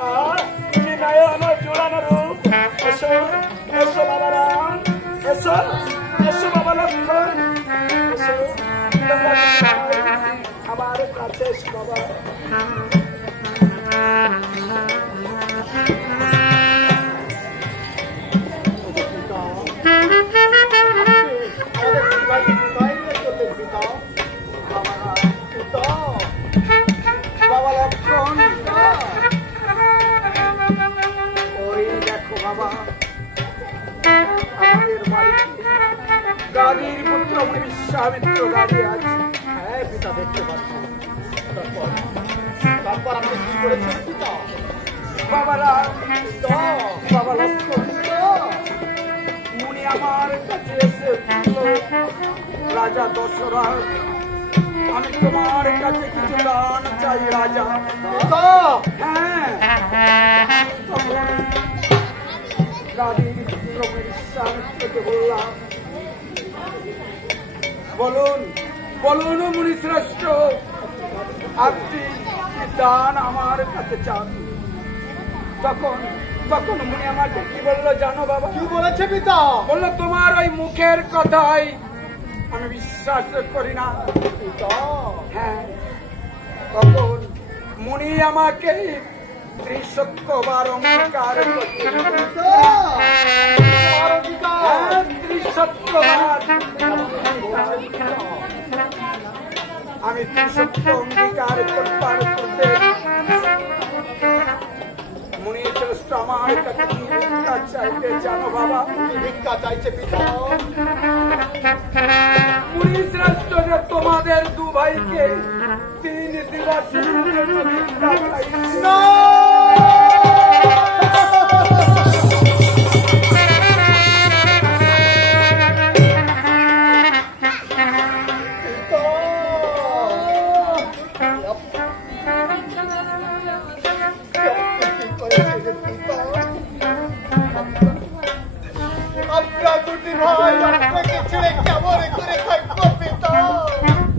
আমার কাছে বাবা গাড়ির পুত্র বিশ্বামিত্র গাড়ি আছে। হ্যাঁ পিতা দেখতে পাচ্ছি। তারপর আপনি কি করেছেন পিতা? বাবারা বাবা লক্ষ্মণ মুনি আমার কাছে এসে রাজা দশরথ আমি তোমার কাছে কিছু দান চাই রাজা। হ্যাঁ গাড়ির পুত্র বিশ্বামিত্রকে বললাম বলুন বলুন মুনি শ্রেষ্ঠ আপনি দান আমার কাছে চান। তখন তখন মুনি আমাকে কি বললো জানো বাবা? কি বলেছে পিতা? বললো তোমার ওই মুখের কথাই আমি বিশ্বাস করি না। হ্যাঁ তখন মুনি আমাকে ত্রিসত্যবার অঙ্গীকার আমি ত্রিসত্য অঙ্গীকার করবার করতে মুনি শ্রেষ্ঠ আমার কাছে ভিক্ষা চাইতে জানো বাবা? ভিক্ষা চাইছে পিতা? মুনি শ্রেষ্ঠ যে তোমাদের দু ভাইকে 3 দিবসের জন্য ভিক্ষা চাইছে।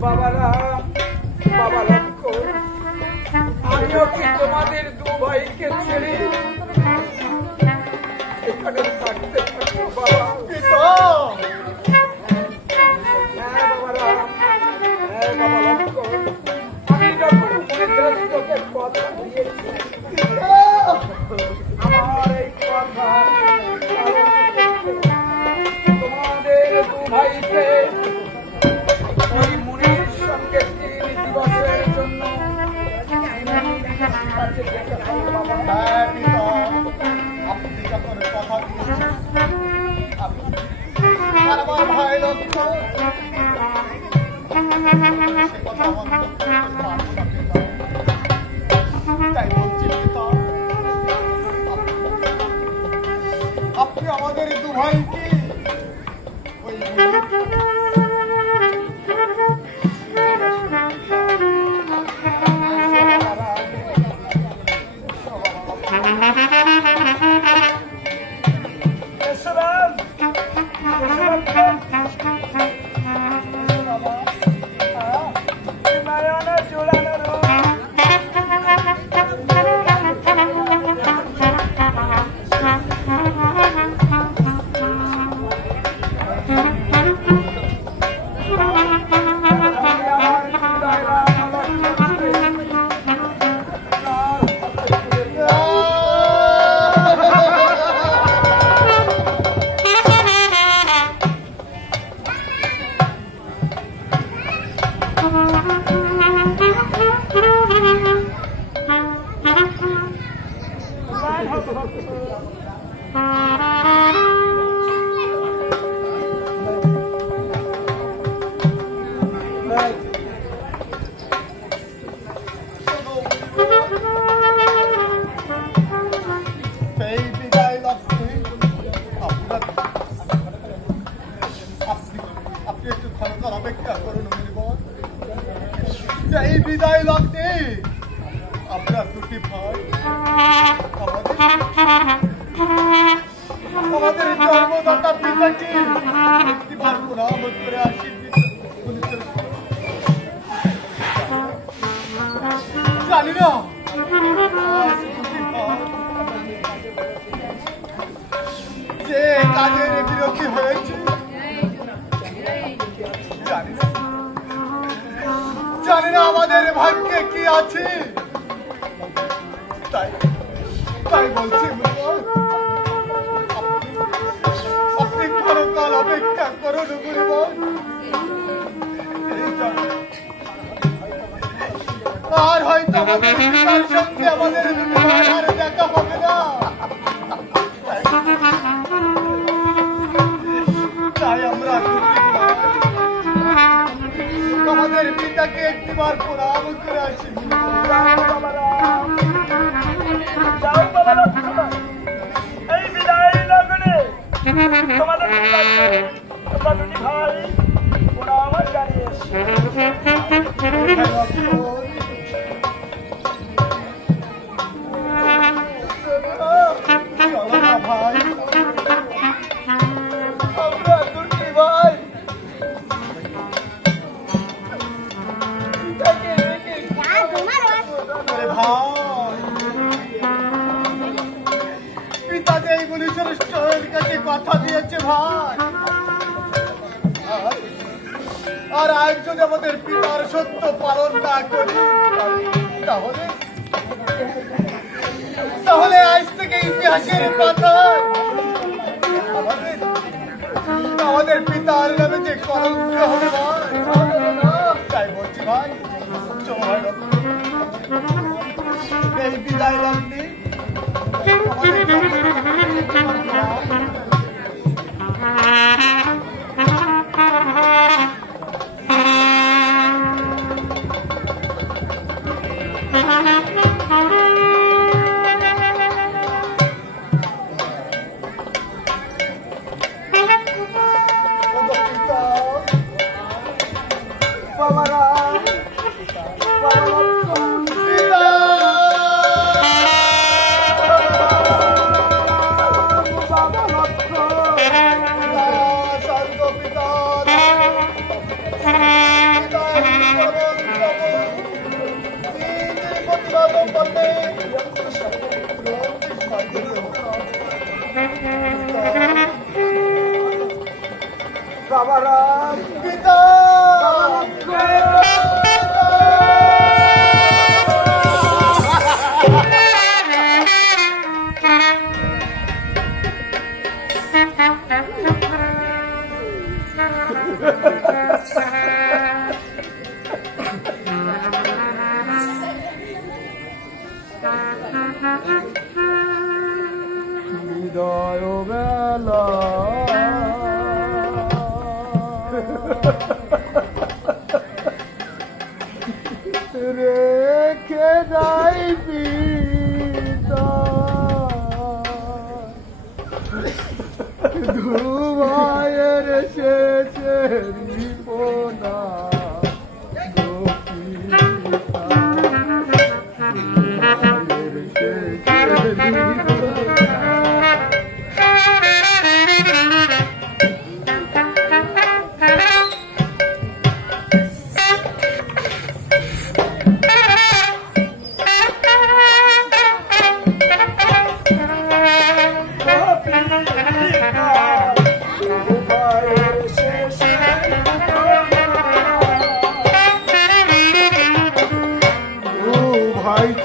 বাবারা বাবা লক্ষ্মণ আমিও কি তোমাদের দু ভাইকে ছেড়ে এখানে থাকতে পারবো বাবা? হ্যাঁ বাবারা হ্যাঁ বাবা লক্ষ্মণ আমি যখন মুনিশ্রেষ্ঠকে কথা দিয়েছি আমার এই কথা তোমাদের দু ভাইকে ওই মুনির সঙ্গে 3 দিবসের জন্য আপনি যখন কথা দিয়েছেন আমার ভাই লক্ষ্মণ আপনি আমাদের দু ভাইকে বিদায় লাগতে আপনার দুটি ভাই আমাদের তাই বলছি আপনি পরকাল অপেক্ষা করুন গুরুবর। আর হয়তো আমাদের পিতার সঙ্গে আমাদের আর দেখা হবে না। তাই আমরা আমাদের পিতাকে একটিবার প্রণাম করে আসি। এই বিদায় লগনে তোমাদের তোমরা দুটি ভাই প্রণাম জানিয়েছি। আমরা দুটি ভাই পিতাকে এই মুনিশ্বরের কাছে কথা দিয়েছে ভাই। আর আজ যদি আমাদের পিতার সত্য পালন না করি তাহলে আজ থেকে ইতিহাসের পাতায় আমাদের পিতার নামে যে কলঙ্ক হবে ভাই, তাই বলছি ভাই এই বিদায় লাগবে। রেখে যাই পিতা ধুমায়ের শেষে রিপোনা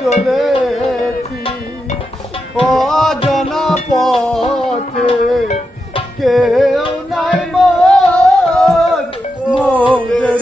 চলেছি অজানা পথে কেউ নাই মোর মোদের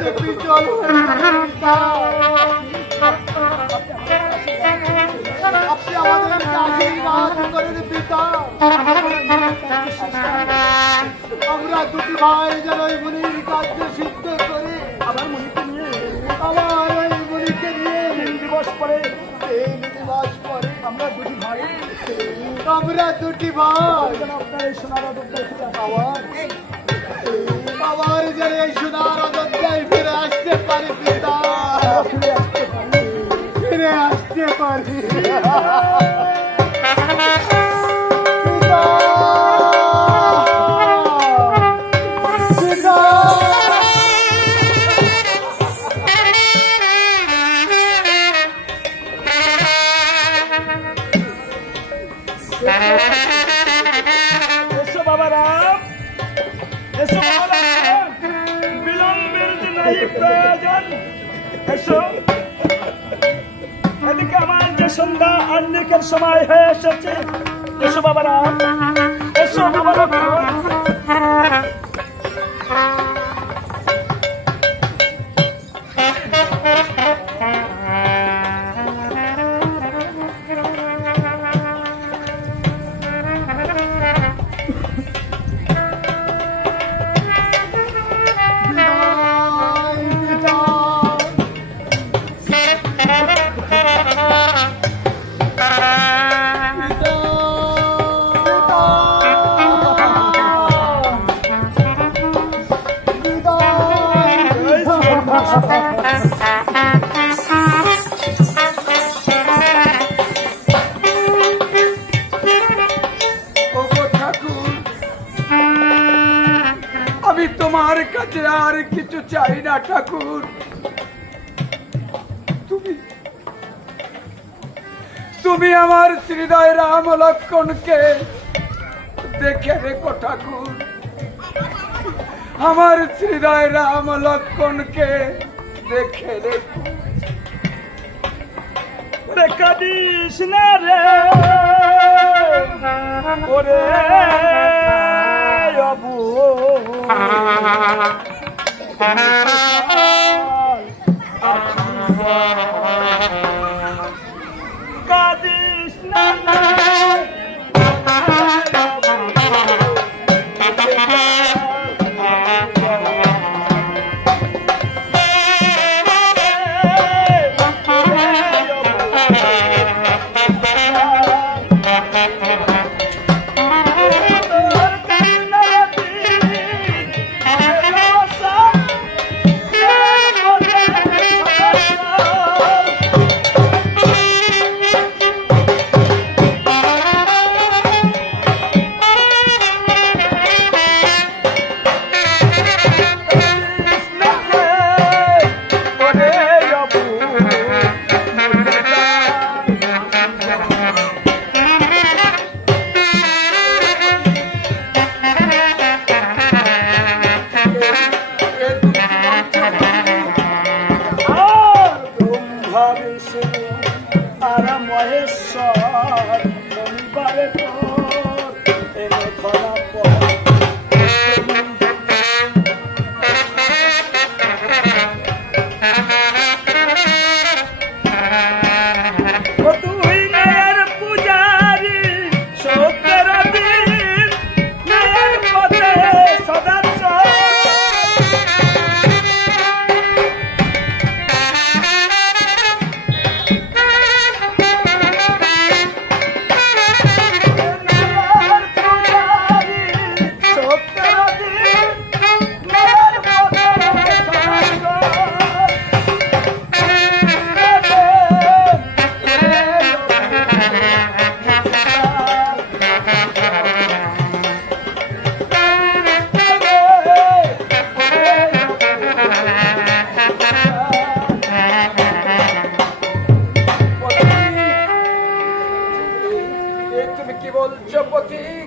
যে বিচল পিতা আপনি আমাদেরকে আশীর্বাদ করেন পিতা আমরা দুটি ভাই যেন ওই মুনির কার্য সিদ্ধ করে আমার মনিকে নিয়ে আমার ওই মুনিকে নিয়ে 3 দিবস পরে আমরা দুটি ভাই আপনার এই সোনার অযোধ্যায় বাবার যেন এই সোনার অযোধ্যায় ফিরে আসতে পারি পিতা ফিরে আসতে পারি এসো বাবা রাম, এসো বাবা রাম, বিলম্বের নাই প্রয়োজন। এসো এদিকে আমার যে সন্ধ্যা আহ্নিকের সময় হয়ে এসেছে। এসো বাবা রাম, এসো বাবা রাম। আমি তোমার কাছে আর কিছু চাই না ঠাকুর। তুমি আমার হৃদয় রাম লক্ষণকে দেখে রেখো ঠাকুর। আমার হৃদয় রাম লক্ষণকে দেখে রেখো। রে কাদিস না রে ওরে অবু কাদিস না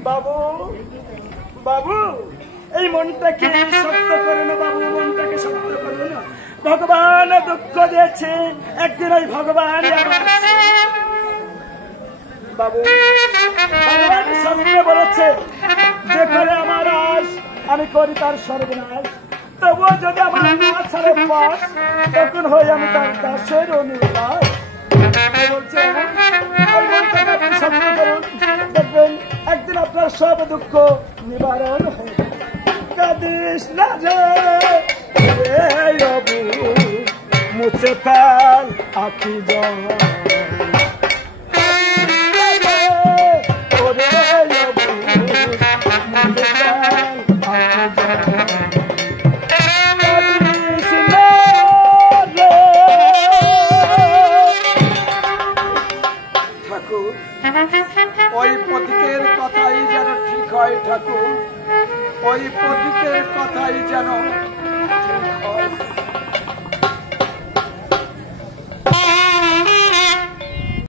বাবু বাবু এই মনটাকে শক্ত করে না বাবু, মনটাকে শক্ত করে না। ভগবান দুঃখ দিয়েছে, একদিন ওই ভগবান বাবু ভগবান শাস্ত্রে বলেছে যে করে আমার আশ আমি করি তার সর্বনাশ। তবুও যদি আমার না ছাড়ে পাস তখন হয়ে আমি তার দাসের অনুরাগ বলছে ওই মনটাকে আপনি শক্ত করুন, দেখবেন একদিন আপনার সব দুঃখ নিবারণ হয়ে কাঁদিস না রে রবু মুছে ফেল আখি জল ঠাকুর ওই পথিকের কথাই যেন ঠিক হয় ঠাকুর, ওই পথিকের কথাই যেন ঠিক হয়।